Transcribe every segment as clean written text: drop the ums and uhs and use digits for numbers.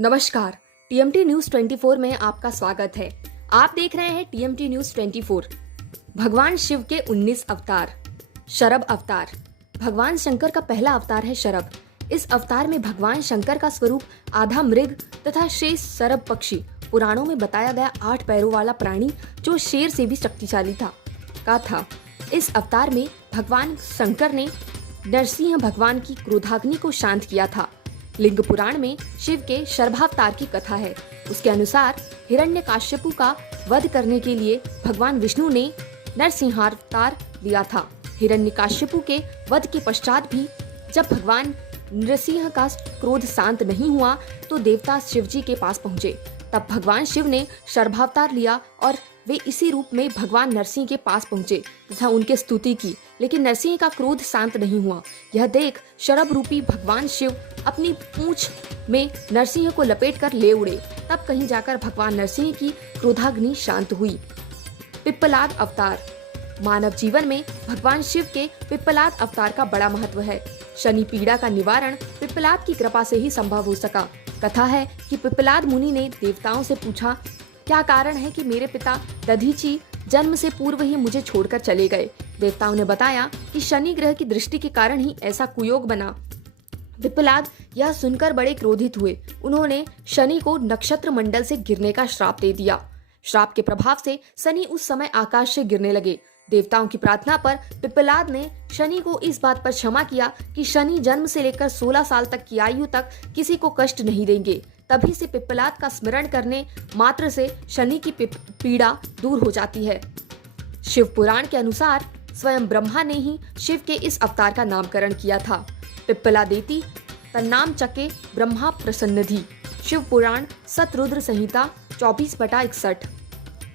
नमस्कार। TMT news 24 में आपका स्वागत है। आप देख रहे हैं टीएमटी न्यूज 24। भगवान शिव के 19 अवतार। शरभ अवतार भगवान शंकर का पहला अवतार है शरभ। इस अवतार में भगवान शंकर का स्वरूप आधा मृग तथा शेष शरभ पक्षी, पुराणों में बताया गया 8 पैरों वाला प्राणी जो शेर से भी शक्तिशाली था। इस अवतार में भगवान शंकर ने नरसिंह भगवान की क्रोधाग्नि को शांत किया था। लिंग पुराण में शिव के शरभावतार की कथा है। उसके अनुसार हिरण्यकाश्यपु का वध करने के लिए भगवान विष्णु ने नरसिंहावतार लिया था। हिरण्यकाश्यपु के वध के पश्चात भी जब भगवान नरसिंह का क्रोध शांत नहीं हुआ तो देवता शिवजी के पास पहुंचे। तब भगवान शिव ने शरभावतार लिया और वे इसी रूप में भगवान नरसिंह के पास पहुंचे तथा उनकी स्तुति की, लेकिन नरसिंह का क्रोध शांत नहीं हुआ। यह देख शरभ रूपी भगवान शिव अपनी पूंछ में नरसिंह को लपेटकर ले उड़े। तब कहीं जाकर भगवान नरसिंह की क्रोधाग्नि शांत हुई। पिप्पलाद अवतार मानव जीवन में भगवान शिव के पिप्पलाद अवतार का बड़ा महत्व है। शनि पीड़ा का निवारण पिप्पलाद की कृपा से ही संभव हो सका। कथा है कि पिप्पलाद मुनि ने देवताओं से पूछा, क्या कारण है कि मेरे पिता दधीची जन्म से पूर्व ही मुझे छोड़कर चले गए। देवताओं ने बताया कि शनि ग्रह की दृष्टि के कारण ही ऐसा कुयोग बना। पिप्पलाद यह सुनकर बड़े क्रोधित हुए। उन्होंने शनि को नक्षत्र मंडल से गिरने का श्राप दे दिया। श्राप के प्रभाव से शनि उस समय आकाश से गिरने लगे। देवताओं की प्रार्थना पर पिप्पलाद ने शनि को इस बात पर क्षमा किया कि शनि जन्म से लेकर 16 साल तक की आयु तक किसी को कष्ट नहीं देंगे। तभी से पिप्पलाद का स्मरण करने मात्र से शनि की पीड़ा दूर हो जाती है। शिव पुराण के अनुसार स्वयं ब्रह्मा ने ही शिव के इस अवतार का नामकरण किया था। पिप्पलादेति तन्नाम चके ब्रह्मा प्रसन्नधि। शिव पुराण सतरुद्र संहिता 24/61।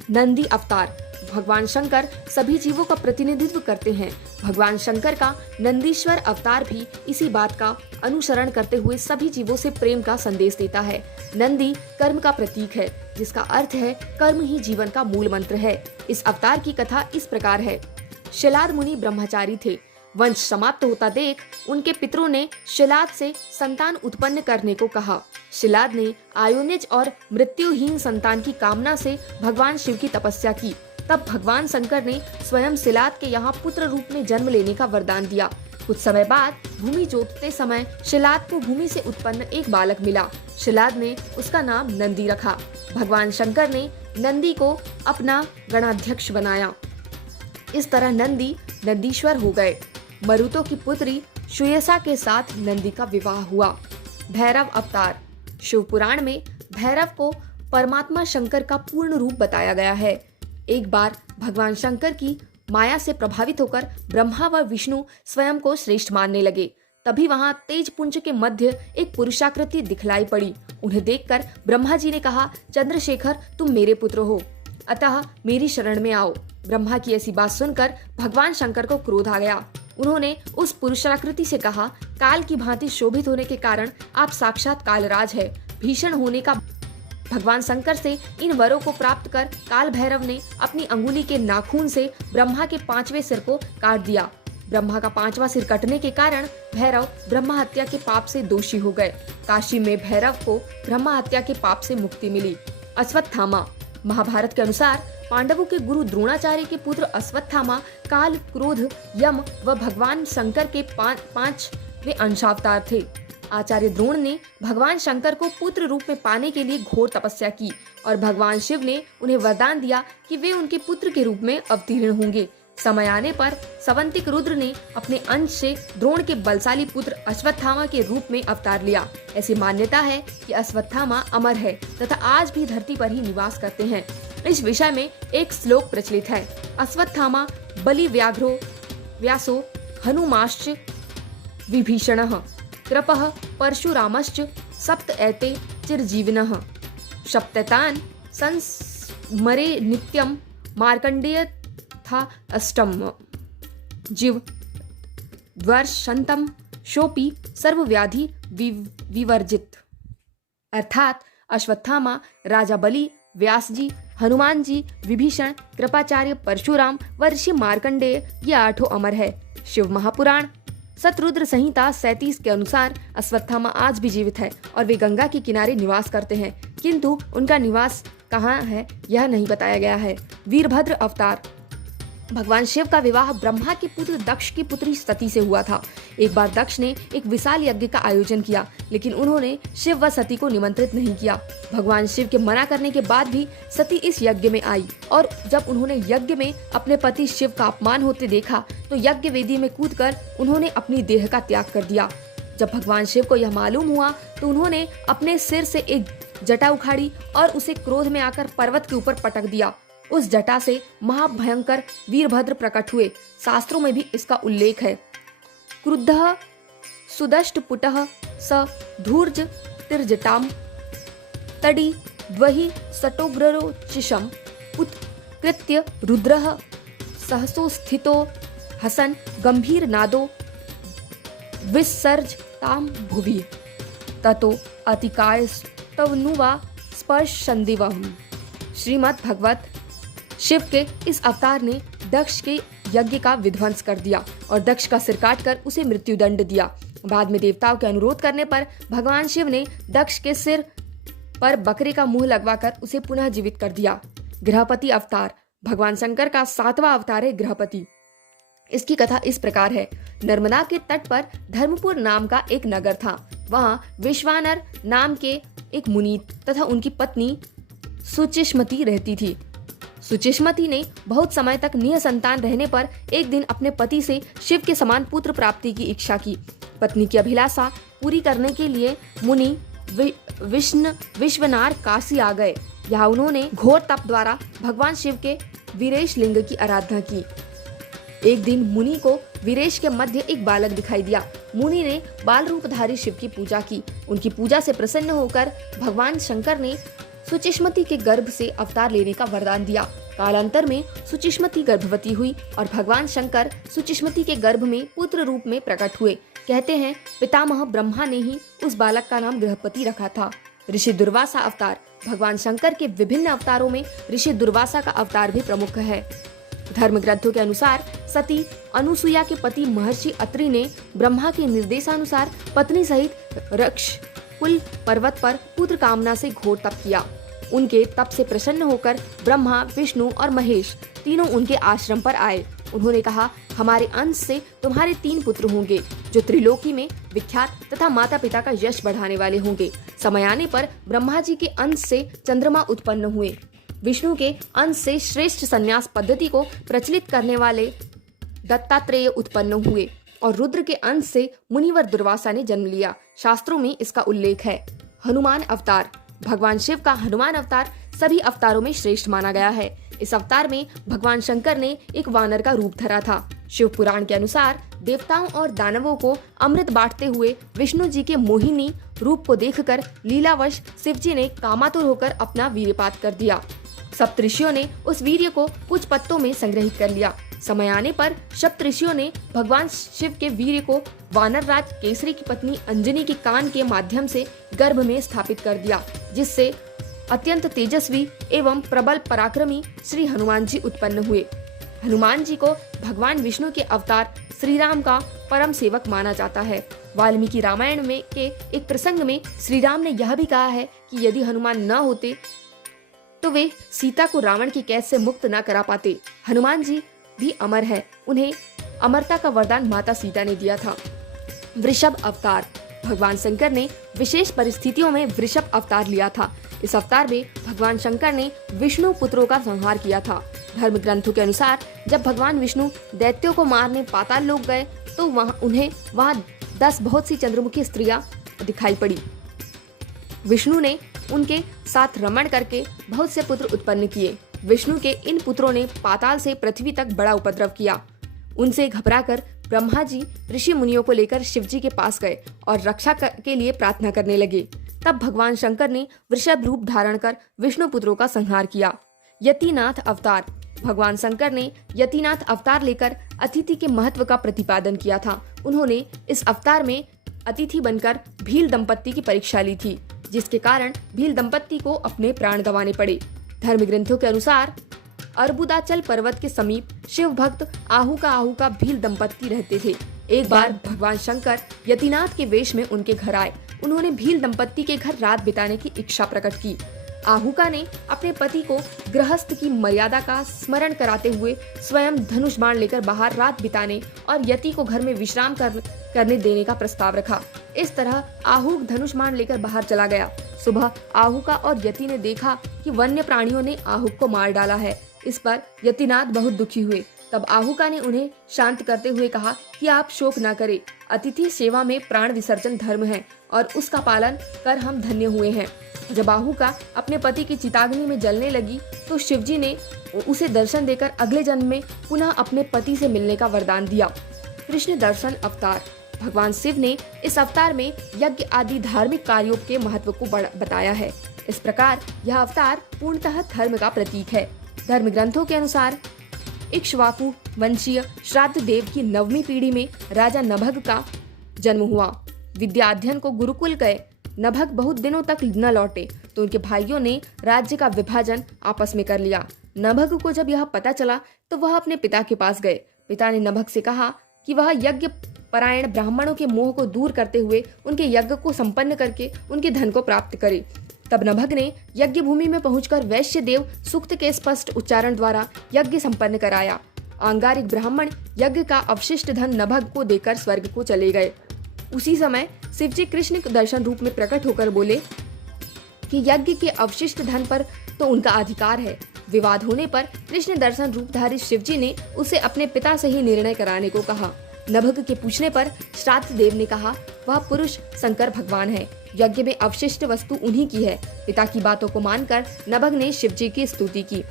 नंदी अवतार भगवान शंकर सभी जीवों का प्रतिनिधित्व करते हैं। भगवान शंकर का नंदीश्वर अवतार भी इसी बात का अनुसरण करते हुए सभी जीवों से प्रेम का संदेश देता है। नंदी कर्म का प्रतीक है, जिसका अर्थ है कर्म ही जीवन का मूल मंत्र है। इस अवतार की कथा इस प्रकार है। शिलाद मुनि ब्रह्मचारी थे। वंश समाप्त होता देख उनके पितरों ने शिलाद से संतान उत्पन्न करने को कहा। शिलाद ने आयोनिज और मृत्युहीन संतान की कामना से भगवान शिव की तपस्या की। तब भगवान शंकर ने स्वयं शिलाद के यहाँ पुत्र रूप में जन्म लेने का वरदान दिया। कुछ समय बाद भूमि जोतते समय शिलाद को भूमि से उत्पन्न एक बालक मिला। शिलाद ने उसका नाम नंदी रखा। भगवान शंकर ने नंदी को अपना गणाध्यक्ष बनाया। इस तरह नंदी नंदीश्वर हो गए। मरुतों की पुत्री सुयसा के साथ नंदी का विवाह हुआ। भैरव अवतार शिव पुराण में भैरव को परमात्मा शंकर का पूर्ण रूप बताया गया है। एक बार भगवान शंकर की माया से प्रभावित होकर ब्रह्मा व विष्णु स्वयं को श्रेष्ठ मानने लगे। तभी वहां तेजपुंज के मध्य एक पुरुषाकृति दिखलाई पड़ी। उन्हें देखकर ब्रह्मा जी ने कहा, चंद्रशेखर तुम मेरे पुत्र हो, अतः मेरी शरण में आओ। ब्रह्मा की ऐसी बात सुनकर भगवान शंकर को क्रोध आ गया। उन्होंने उस पुरुषाकृति से कहा, काल की भांति शोभित होने के कारण आप साक्षात कालराज है। भीषण होने का भगवान शंकर से इन वरों को प्राप्त कर काल भैरव ने अपनी अंगुली के नाखून से ब्रह्मा के 5वें सिर को काट दिया। ब्रह्मा का 5वां सिर कटने के कारण भैरव ब्रह्मा हत्या के पाप से दोषी हो गए। काशी में भैरव को ब्रह्मा हत्या के पाप से मुक्ति मिली। अश्वत्थामा महाभारत के अनुसार पांडवों के गुरु द्रोणाचार्य के पुत्र अश्वत्थामा काल, क्रोध, यम व भगवान शंकर के 5वें अंशावतार थे। आचार्य द्रोण ने भगवान शंकर को पुत्र रूप में पाने के लिए घोर तपस्या की और भगवान शिव ने उन्हें वरदान दिया कि वे उनके पुत्र के रूप में अवतीर्ण होंगे। समय आने पर सवंतिक रुद्र ने अपने अंश से द्रोण के बलशाली पुत्र अश्वत्थामा के रूप में अवतार लिया। ऐसी मान्यता है कि अश्वत्थामा अमर है तथा आज भी धरती पर ही निवास करते हैं। इस विषय में एक श्लोक प्रचलित है। अश्वत्थामा बलि व्याघ्रो व्यासो हनुमाश्च विभीषणः कृपः परशुरामश्च सप्त एते चिरजीविनः सप्ततान् संस्मरे नित्यं मार्कंडेय था अष्टम जीव द्वर्षंतम शोपी सर्वव्याधि विवर्जित। अर्थात अश्वत्थामा, राजा बलि, व्यास जी, हनुमान जी, विभीषण, कृपाचार्य, परशुराम व ऋषि मार्कंडेय ये 8 अमर है। शिव महापुराण शतरुद्र संहिता 37 के अनुसार अश्वत्थामा आज भी जीवित है और वे गंगा के किनारे निवास करते हैं, किंतु उनका निवास कहाँ है यह नहीं बताया गया है। वीरभद्र अवतार। भगवान शिव का विवाह ब्रह्मा के पुत्र दक्ष की पुत्री सती से हुआ था। एक बार दक्ष ने एक विशाल यज्ञ का आयोजन किया, लेकिन उन्होंने शिव व सती को निमंत्रित नहीं किया। भगवान शिव के मना करने के बाद भी सती इस यज्ञ में आई और जब उन्होंने यज्ञ में अपने पति शिव का अपमान होते देखा तो यज्ञ वेदी में कूदकर उन्होंने अपनी देह का त्याग कर दिया। जब भगवान शिव को यह मालूम हुआ तो उन्होंने अपने सिर से एक जटा उखाड़ी और उसे क्रोध में आकर पर्वत के ऊपर पटक दिया। उस जटा से महाभयंकर वीरभद्र प्रकट हुए। शास्त्रों में भी इसका उल्लेख है। क्रुद्धः सुदष्टपुटः स धूर्ज तिर्जटाम तडी द्वहि सटोग्ररोचिषम् उत्कृत्य रुद्रः सहसो स्थितो हसन गंभीर नादो विसर्ज ताम भुवि ततो अतिकायस्तवनुवा स्पर्शन्दिवम्। श्रीमद् भगवत शिव के इस अवतार ने दक्ष के यज्ञ का विध्वंस कर दिया और दक्ष का सिर काटकर उसे मृत्युदंड दिया। बाद में देवताओं के अनुरोध करने पर भगवान शिव ने दक्ष के सिर पर बकरे का मुंह लगवाकर उसे पुनः जीवित कर दिया। गृहपति अवतार। भगवान शंकर का 7वां अवतार है गृहपति। इसकी कथा इस प्रकार है। नर्मदा के तट पर धर्मपुर नाम का एक नगर था। वहाँ विश्वानर नाम के एक मुनि तथा उनकी पत्नी सुचिष्मति रहती थी। सुचिष्मति ने बहुत समय तक निसंतान रहने पर एक दिन अपने पति से शिव के समान पुत्र प्राप्ति की इच्छा की। पत्नी की अभिलाषा पूरी करने के लिए मुनि विश्वनार काशी आ गए। यहाँ उन्होंने घोर तप द्वारा भगवान शिव के वीरेश लिंग की आराधना की। एक दिन मुनि को वीरेश के मध्य एक बालक दिखाई दिया। मुनि ने बाल रूपधारी शिव की पूजा की। उनकी पूजा से प्रसन्न होकर भगवान शंकर ने सुचिष्मति के गर्भ से अवतार लेने का वरदान दिया। कालांतर में सुचिष्मति गर्भवती हुई और भगवान शंकर सुचिष्मति के गर्भ में पुत्र रूप में प्रकट हुए। कहते हैं पितामह ब्रह्मा ने ही उस बालक का नाम गृहपति रखा था। ऋषि दुर्वासा अवतार। भगवान शंकर के विभिन्न अवतारों में ऋषि दुर्वासा का अवतार भी प्रमुख है। धर्म ग्रंथों के अनुसार सती अनुसुईया के पति महर्षि अत्रि ने ब्रह्मा के निर्देशानुसार पत्नी सहित रक्ष कुल पर्वत पर पुत्र कामना से घोर तप किया। उनके तप से प्रसन्न होकर ब्रह्मा, विष्णु और महेश तीनों उनके आश्रम पर आए। उन्होंने कहा, हमारे अंश से तुम्हारे 3 पुत्र होंगे जो त्रिलोकी में विख्यात तथा माता पिता का यश बढ़ाने वाले होंगे। समय आने पर ब्रह्मा जी के अंश से चंद्रमा उत्पन्न हुए। विष्णु के अंश से श्रेष्ठ संन्यास पद्धति को प्रचलित करने वाले दत्तात्रेय उत्पन्न हुए और रुद्र के अंश से मुनिवर दुर्वासा ने जन्म लिया। शास्त्रों में इसका उल्लेख है। हनुमान अवतार। भगवान शिव का हनुमान अवतार सभी अवतारों में श्रेष्ठ माना गया है। इस अवतार में भगवान शंकर ने एक वानर का रूप धरा था। शिव पुराण के अनुसार देवताओं और दानवों को अमृत बांटते हुए विष्णु जी के मोहिनी रूप को देखकर लीलावश शिव जी ने कामातुर होकर अपना वीर्यपात कर दिया। सप्तऋषियों ने उस वीर्य को कुछ पत्तों में संग्रहित कर लिया। समय आने पर सप्तऋषियों ने भगवान शिव के वीर्य को वानर राज केसरी की पत्नी अंजनी के कान के माध्यम से गर्भ में स्थापित कर दिया, जिससे अत्यंत तेजस्वी एवं प्रबल पराक्रमी श्री हनुमान जी उत्पन्न हुए। हनुमान जी को भगवान विष्णु के अवतार श्री राम का परम सेवक माना जाता है। वाल्मीकि रामायण में के एक प्रसंग में श्री राम ने यह भी कहा है कि यदि हनुमान न होते तो वे सीता को रावण की कैद से मुक्त न करा पाते। हनुमान जी भी अमर है। उन्हें अमरता का वरदान माता सीता ने दिया था। वृषभ अवतार। भगवान शंकर ने विशेष परिस्थितियों में वृषभ अवतार लिया था। इस अवतार में भगवान शंकर ने विष्णु पुत्रों का संहार किया था। धर्म ग्रंथों के अनुसार जब भगवान विष्णु दैत्यों को मारने पाताल लोक गए तो उन्हें वहाँ 10 बहुत सी चंद्रमुखी स्त्रियां दिखाई पड़ी। विष्णु ने उनके साथ रमण करके बहुत से पुत्र उत्पन्न किए। विष्णु के इन पुत्रों ने पाताल से पृथ्वी तक बड़ा उपद्रव किया। उनसे घबराकर ब्रह्मा जी ऋषि मुनियों को लेकर शिव जी के पास गए और रक्षा के लिए प्रार्थना करने लगे। तब भगवान शंकर ने वृषभ रूप धारण कर विष्णु पुत्रों का संहार किया। यतिनाथ अवतार। भगवान शंकर ने यतिनाथ अवतार लेकर अतिथि के महत्व का प्रतिपादन किया था। उन्होंने इस अवतार में अतिथि बनकर भील दंपत्ति की परीक्षा ली थी, जिसके कारण भील दंपत्ति को अपने प्राण गंवाने पड़े। धर्म ग्रंथों के अनुसार अर्बुदाचल पर्वत के समीप शिव भक्त आहू का भील दंपत्ति रहते थे। एक बार भगवान शंकर यतिनाथ के वेश में उनके घर आए। उन्होंने भील दंपत्ति के घर रात बिताने की इच्छा प्रकट की। आहुका ने अपने पति को गृहस्थ की मर्यादा का स्मरण कराते हुए स्वयं धनुष बाण लेकर बाहर रात बिताने और यति को घर में विश्राम करने देने का प्रस्ताव रखा। इस तरह आहुक धनुष बाण लेकर बाहर चला गया। सुबह आहुका और यति ने देखा कि वन्य प्राणियों ने आहुक को मार डाला है। इस पर यतिनाथ बहुत दुखी हुए। तब आहुका ने उन्हें शांत करते हुए कहा कि आप शोक न करें, अतिथि सेवा में प्राण विसर्जन धर्म है और उसका पालन कर हम धन्य हुए हैं। जब आहुका अपने पति की चिताग्नि में जलने लगी तो शिवजी ने उसे दर्शन देकर अगले जन्म में पुनः अपने पति से मिलने का वरदान दिया। कृष्ण दर्शन अवतार। भगवान शिव ने इस अवतार में यज्ञ आदि धार्मिक कार्यों के महत्व को बताया है। इस प्रकार यह अवतार पूर्णतः धर्म का प्रतीक है। धर्म ग्रंथों के अनुसार इक्ष्वाकु वंशीय श्राद्ध देव की 9वीं पीढ़ी में राजा नभग का जन्म हुआ। विद्या अध्ययन को गुरुकुल गए। नभग बहुत दिनों तक न लौटे तो उनके भाइयों ने राज्य का विभाजन आपस में कर लिया। नभग को जब यह पता चला तो वह अपने पिता के पास गए। पिता ने नभग से कहा कि वह यज्ञ परायण ब्राह्मणों के मोह को दूर करते हुए उनके यज्ञ को संपन्न करके उनके धन को प्राप्त करे। तब नभग ने यज्ञ भूमि में पहुंचकर वैश्य देव सूक्त के स्पष्ट उच्चारण द्वारा यज्ञ संपन्न कराया। आंगारिक ब्राह्मण यज्ञ का अवशिष्ट धन नभग को देकर स्वर्ग को चले गए। उसी समय शिवजी कृष्ण के दर्शन रूप में प्रकट होकर बोले कि यज्ञ के अवशिष्ट धन पर तो उनका अधिकार है। विवाद होने पर कृष्ण दर्शन रूपधारी शिवजी ने उसे अपने पिता से ही निर्णय कराने को कहा। नभग के पूछने पर श्राद्ध देव ने कहा वह पुरुष शंकर भगवान है, यज्ञ में अवशिष्ट वस्तु उन्हीं की है। पिता की बातों को मानकर नभग ने शिवजी की स्तुति की।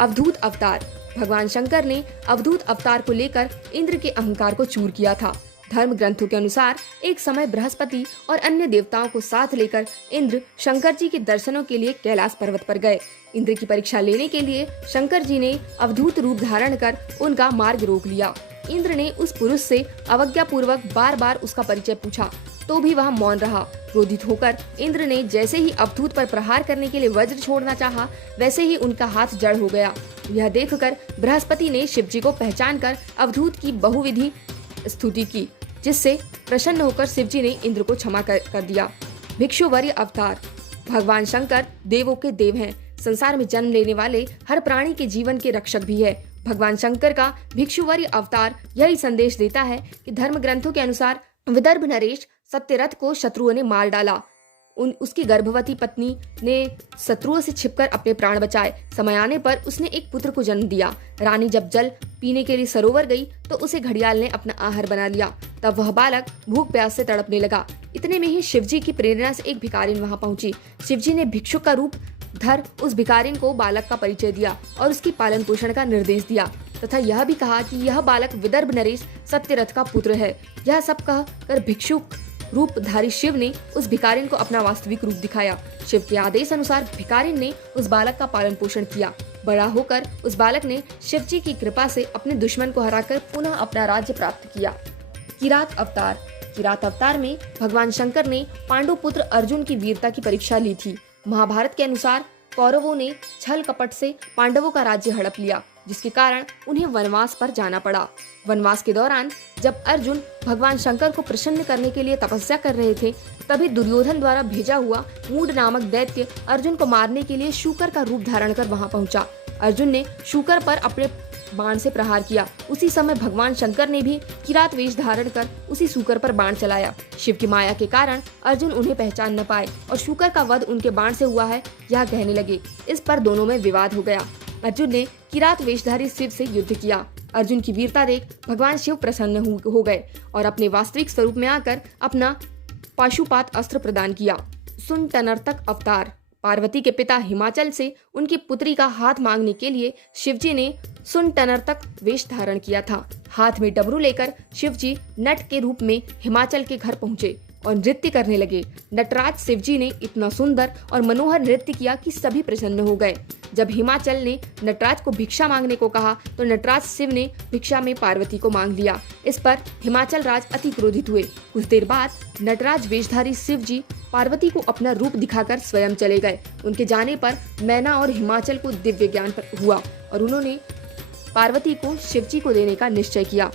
अवधूत अवतार। भगवान शंकर ने अवधूत अवतार को लेकर इंद्र के अहंकार को चूर किया था। धर्म ग्रंथों के अनुसार एक समय बृहस्पति और अन्य देवताओं को साथ लेकर इंद्र शंकर जी के दर्शनों के लिए कैलाश पर्वत पर गए। इंद्र की परीक्षा लेने के लिए शंकर जी ने अवधूत रूप धारण कर उनका मार्ग रोक लिया। इंद्र ने उस पुरुष से अवज्ञा पूर्वक बार बार उसका परिचय पूछा तो भी वह मौन रहा। क्रोधित होकर इंद्र ने जैसे ही अवधूत पर प्रहार करने के लिए वज्र छोड़ना चाहा, वैसे ही उनका हाथ जड़ हो गया। यह देखकर बृहस्पति ने शिवजी को पहचान कर अवधूत की बहुविधि स्तुति की, जिससे प्रसन्न होकर शिवजी ने इंद्र को क्षमा कर दिया। भिक्षुवर्य अवतार। भगवान शंकर देवों के देव हैं, संसार में जन्म लेने वाले हर प्राणी के जीवन के रक्षक भी है। भगवान शंकर का भिक्षुवर्य अवतार यही संदेश देता है कि धर्म ग्रंथों के अनुसार विदर्भ नरेश सत्यरथ को शत्रुओं ने मार डाला। उसकी गर्भवती पत्नी ने शत्रुओं से छिपकर अपने प्राण बचाए। समय आने पर उसने एक पुत्र को जन्म दिया। रानी जब जल पीने के लिए सरोवर गई तो उसे घड़ियाल ने अपना आहार बना लिया। तब वह बालक भूख प्यास से तड़पने लगा। इतने में ही शिवजी की प्रेरणा से एक भिखारिन वहां पहुंची। शिवजी ने भिक्षुक का रूप धर उस भिखारिन को बालक का परिचय दिया और उसकी पालन पोषण का निर्देश दिया तथा यह भी कहा कि यह बालक विदर्भ नरेश सत्यरथ का पुत्र है। यह सब कह कर भिक्षुक रूपधारी शिव ने उस भिखारिन को अपना वास्तविक रूप दिखाया। शिव के आदेश अनुसार भिखारिन ने उस बालक का पालन पोषण किया। बड़ा होकर उस बालक ने शिवजी की कृपा से अपने दुश्मन को हराकर पुनः अपना राज्य प्राप्त किया। किरात अवतार। किरात अवतार में भगवान शंकर ने पांडु पुत्र अर्जुन की वीरता की परीक्षा ली थी। महाभारत के अनुसार कौरवों ने छल कपट से पांडवों का राज्य हड़प लिया, जिसके कारण उन्हें वनवास पर जाना पड़ा। वनवास के दौरान जब अर्जुन भगवान शंकर को प्रसन्न करने के लिए तपस्या कर रहे थे, तभी दुर्योधन द्वारा भेजा हुआ मूड नामक दैत्य अर्जुन को मारने के लिए शूकर का रूप धारण कर वहां पहुंचा। अर्जुन ने शूकर पर अपने बाण से प्रहार किया। उसी समय भगवान शंकर ने भी किरात वेश धारण कर उसी शूकर पर बाण चलाया। शिव की माया के कारण अर्जुन उन्हें पहचान न पाए और शूकर का वध उनके बाण से हुआ है यह कहने लगे। इस पर दोनों में विवाद हो गया। अर्जुन ने किरात वेशधारी शिव से युद्ध किया। अर्जुन की वीरता देख भगवान शिव प्रसन्न हो गए और अपने वास्तविक स्वरूप में आकर अपना पाशुपात अस्त्र प्रदान किया। सुन टनर्तक अवतार। पार्वती के पिता हिमाचल से उनकी पुत्री का हाथ मांगने के लिए शिवजी ने सुन टनर्तक वेश धारण किया था। हाथ में डमरू लेकर शिवजी नट के रूप में हिमाचल के घर पहुंचे और नृत्य करने लगे। नटराज शिवजी ने इतना सुंदर और मनोहर नृत्य किया कि सभी प्रसन्न हो गए। जब हिमाचल ने नटराज को भिक्षा मांगने को कहा तो नटराज शिव ने भिक्षा में पार्वती को मांग लिया। इस पर हिमाचल राज अति क्रोधित हुए। कुछ देर बाद नटराज वेशधारी शिवजी पार्वती को अपना रूप दिखाकर स्वयं चले गए। उनके जाने पर मैना और हिमाचल को दिव्य ज्ञान हुआ और उन्होंने पार्वती को शिवजी को देने का निश्चय किया।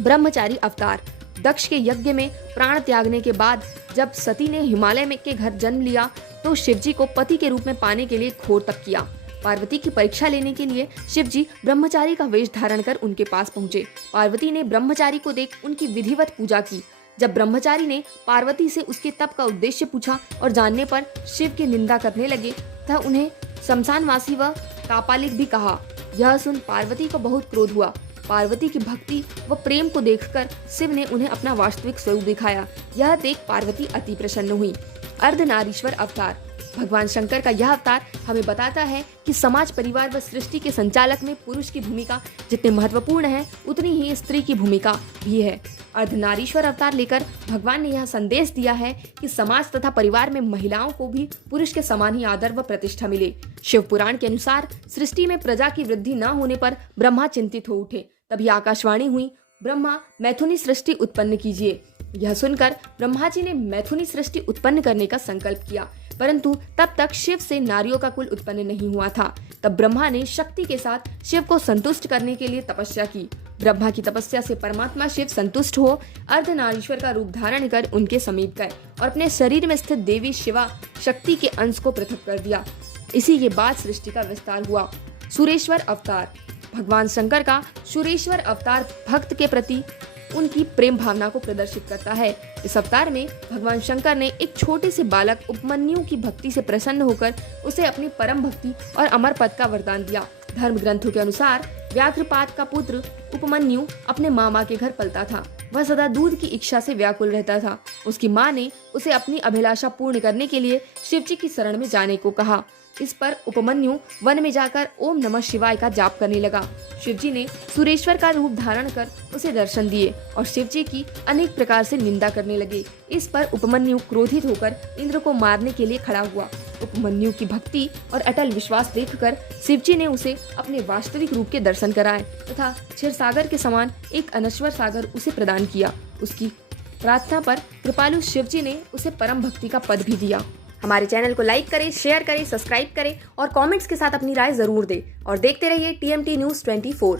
ब्रह्मचारी अवतार। दक्ष के यज्ञ में प्राण त्यागने के बाद जब सती ने हिमालय में के घर जन्म लिया तो शिवजी को पति के रूप में पाने के लिए घोर तप किया। पार्वती की परीक्षा लेने के लिए शिवजी ब्रह्मचारी का वेश धारण कर उनके पास पहुंचे। पार्वती ने ब्रह्मचारी को देख उनकी विधिवत पूजा की। जब ब्रह्मचारी ने पार्वती से उसके तप का उद्देश्य पूछा और जानने पर शिव की निंदा करने लगे तब उन्हें शमशानवासी व कापालिक भी कहा। यह सुन पार्वती को बहुत क्रोध हुआ। पार्वती की भक्ति व प्रेम को देखकर शिव ने उन्हें अपना वास्तविक स्वरूप दिखाया। यह देख पार्वती अति प्रसन्न हुई। अर्धनारीश्वर अवतार। भगवान शंकर का यह अवतार हमें बताता है कि समाज, परिवार व सृष्टि के संचालक में पुरुष की भूमिका जितनी महत्वपूर्ण है उतनी ही स्त्री की भूमिका भी है। अर्धनारीश्वर अवतार लेकर भगवान ने यह संदेश दिया है कि समाज तथा परिवार में महिलाओं को भी पुरुष के समान ही आदर व प्रतिष्ठा मिले। शिव पुराण के अनुसार सृष्टि में प्रजा की वृद्धि न होने पर ब्रह्मा चिंतित हो उठे। तभी आकाशवाणी हुई, ब्रह्मा मैथुनी सृष्टि उत्पन्न कीजिए। यह सुनकर ब्रह्मा जी ने मैथुनी सृष्टि उत्पन्न करने का संकल्प किया, परंतु तब तक शिव से नारियों का कुल उत्पन्न नहीं हुआ था। तब ब्रह्मा ने शक्ति के साथ शिव को संतुष्ट करने के लिए तपस्या की। ब्रह्मा की तपस्या से परमात्मा शिव संतुष्ट हो अर्धनारीश्वर का रूप धारण कर उनके समीप गए और अपने शरीर में स्थित देवी शिवा शक्ति के अंश को पृथक कर दिया। इसी के बाद सृष्टि का विस्तार हुआ। सुरेश्वर अवतार। भगवान शंकर का सुरेश्वर अवतार भक्त के प्रति उनकी प्रेम भावना को प्रदर्शित करता है। इस अवतार में भगवान शंकर ने एक छोटे से बालक उपमन्यु की भक्ति से प्रसन्न होकर उसे अपनी परम भक्ति और अमर पद का वरदान दिया। धर्म ग्रंथों के अनुसार व्याघ्रपाद का पुत्र उपमन्यु अपने मामा के घर पलता था। वह सदा दूध की इच्छा से व्याकुल रहता था। उसकी माँ ने उसे अपनी अभिलाषा पूर्ण करने के लिए शिवजी की शरण में जाने को कहा। इस पर उपमन्यु वन में जाकर ओम नमः शिवाय का जाप करने लगा। शिवजी ने सुरेश्वर का रूप धारण कर उसे दर्शन दिए और शिवजी की अनेक प्रकार से निंदा करने लगे। इस पर उपमन्यु क्रोधित होकर इंद्र को मारने के लिए खड़ा हुआ। उपमन्यु की भक्ति और अटल विश्वास देखकर शिवजी ने उसे अपने वास्तविक रूप के दर्शन कराए तथा क्षीरसागर के समान एक अनश्वर सागर उसे प्रदान किया। उसकी प्रार्थना पर कृपालु शिवजी ने उसे परम भक्ति का पद भी दिया। हमारे चैनल को लाइक करें, शेयर करें, सब्सक्राइब करें और कमेंट्स के साथ अपनी राय जरूर दें और देखते रहिए TMT News 24।